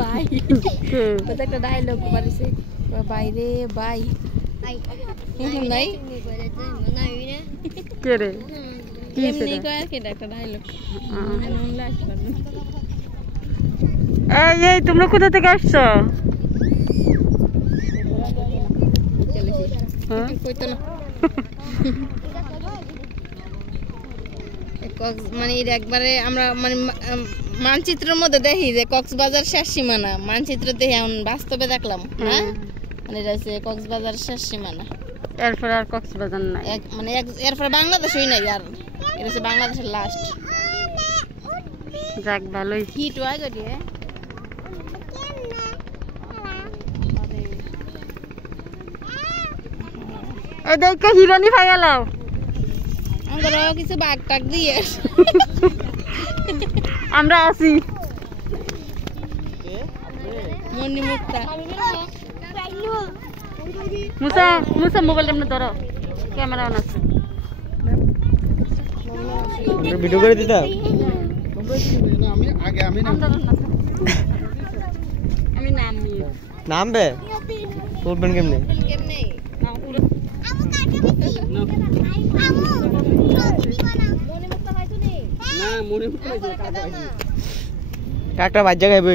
ভাই ওটা একটা ডায়লগ বলেছে বাইরে ভাই নাই কে রে এমনি কয় আর কি একটা ডায়লগ এই তোমরা কোথা থেকে আসছো? মানে একবারে আমরা মানে মানচিত্রের মধ্যে দেখি যে কক্সবাজার শেষ সীমানা, মানচিত্র দেখি এখন বাস্তবে দেখলাম না, মানে এটা হচ্ছে কক্সবাজার শেষ সীমানা, এরপর আর কক্সবাজার নাই, মানে এরপর বাংলাদেশই নাই আর, এটা হচ্ছে বাংলাদেশের লাস্ট। যাক ভালোই হিট হয় গো দিয়ে এই দেখে হিরোনি ফাইলাও আমরা কিছু বাগ টাক দিয়ে আমরা আছি মনি মুক্তা মুসা মুসা মোবাইল এমনি ধরো, ক্যামেরা অন আছে, ভিডিও করে দিতা। আমি নামবে উঠবেন কেমনে? একটা বাচ্চা খাইবে।